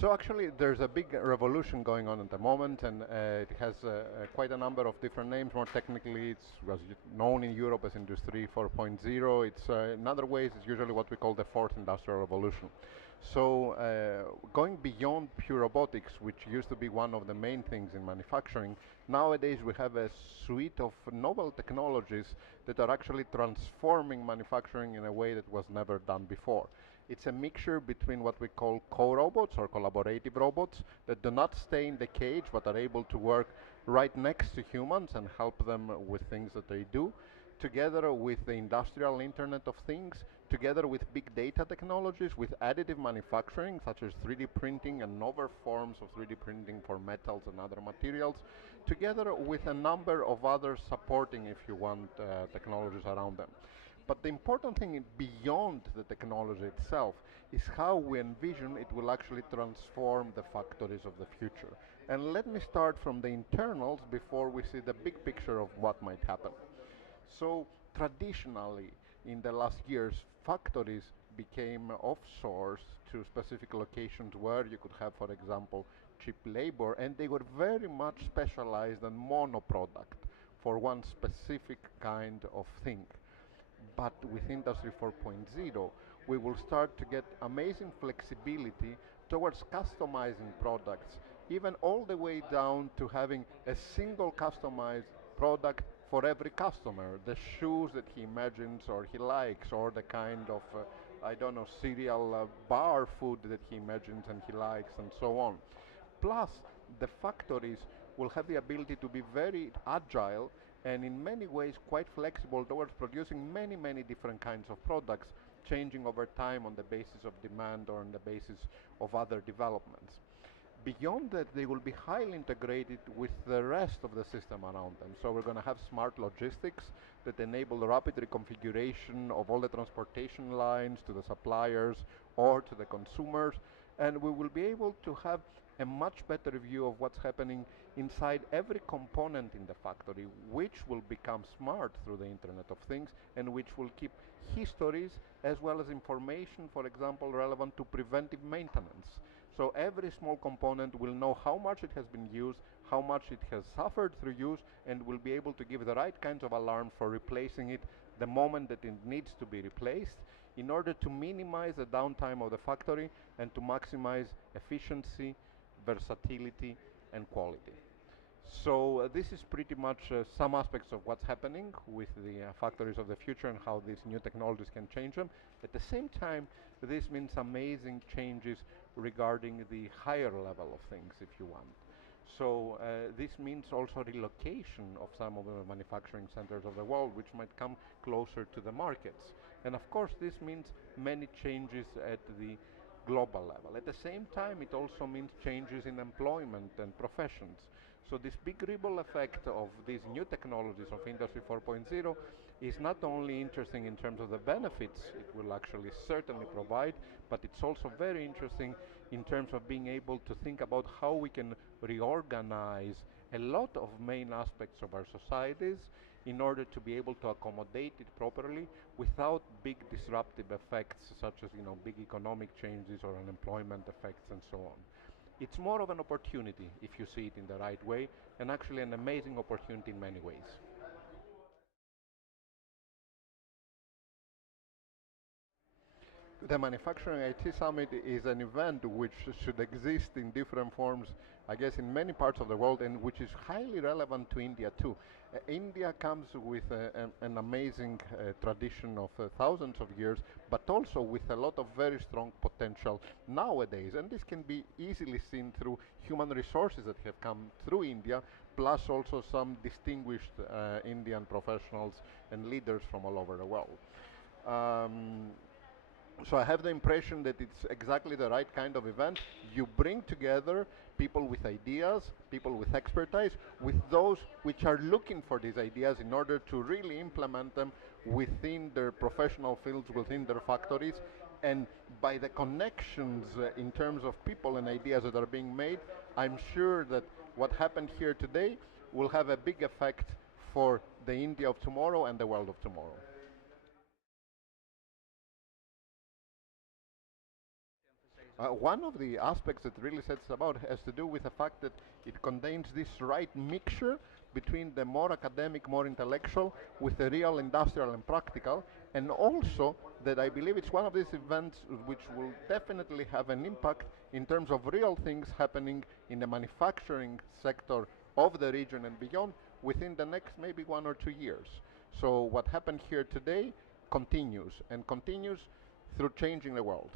So actually, there's a big revolution going on at the moment, and it has quite a number of different names. More technically, it's was known in Europe as Industry 4.0. It's in other ways, it's usually what we call the fourth industrial revolution. So going beyond pure robotics, which used to be one of the main things in manufacturing, nowadays we have a suite of novel technologies that are actually transforming manufacturing in a way that was never done before. It's a mixture between what we call co-robots or collaborative robots that do not stay in the cage but are able to work right next to humans and help them with things that they do, together with the industrial Internet of Things, together with big data technologies, with additive manufacturing such as 3D printing and novel forms of 3D printing for metals and other materials, together with a number of other supporting, if you want, technologies around them. But the important thing beyond the technology itself is how we envision it will actually transform the factories of the future. And let me start from the internals before we see the big picture of what might happen. So traditionally, in the last years, factories became offsourced to specific locations where you could have, for example, cheap labor, and they were very much specialized and monoproduct for one specific kind of thing. But with Industry 4.0, we will start to get amazing flexibility towards customizing products, even all the way down to having a single customized product for every customer. The shoes that he imagines or he likes, or the kind of, I don't know, cereal bar food that he imagines and he likes, and so on. Plus, the factories will have the ability to be very agile and in many ways quite flexible towards producing many, many different kinds of products, changing over time on the basis of demand or on the basis of other developments. Beyond that, they will be highly integrated with the rest of the system around them. So we're going to have smart logistics that enable the rapid reconfiguration of all the transportation lines to the suppliers or to the consumers. And we will be able to have a much better view of what's happening inside every component in the factory, which will become smart through the Internet of Things and which will keep histories as well as information, for example, relevant to preventive maintenance. So every small component will know how much it has been used, how much it has suffered through use, and will be able to give the right kinds of alarms for replacing it the moment that it needs to be replaced in order to minimize the downtime of the factory and to maximize efficiency, versatility, and quality. So this is pretty much some aspects of what's happening with the factories of the future and how these new technologies can change them. At the same time, this means amazing changes regarding the higher level of things, if you want. So this means also relocation of some of the manufacturing centers of the world, which might come closer to the markets. And of course, this means many changes at the global level. At the same time, it also means changes in employment and professions. So this big ripple effect of these new technologies of Industry 4.0 is not only interesting in terms of the benefits it will actually certainly provide, but it's also very interesting in terms of being able to think about how we can reorganize a lot of main aspects of our societies in order to be able to accommodate it properly without big disruptive effects such as big economic changes or unemployment effects and so on. It's more of an opportunity if you see it in the right way, and actually an amazing opportunity in many ways. The Manufacturing IT Summit is an event which should exist in different forms, I guess, in many parts of the world, and which is highly relevant to India too. India comes with an amazing tradition of thousands of years, but also with a lot of very strong potential nowadays. And this can be easily seen through human resources that have come through India, plus also some distinguished Indian professionals and leaders from all over the world. Um, so I have the impression that it's exactly the right kind of event. You bring together people with ideas, people with expertise, with those which are looking for these ideas in order to really implement them within their professional fields, within their factories. And by the connections in terms of people and ideas that are being made, I'm sure that what happened here today will have a big effect for the India of tomorrow and the world of tomorrow. One of the aspects that really sets it about has to do with the fact that it contains this right mixture between the more academic, more intellectual, with the real industrial and practical, and also that I believe it's one of these events which will definitely have an impact in terms of real things happening in the manufacturing sector of the region and beyond within the next maybe 1 or 2 years. So what happened here today continues and continues through changing the world.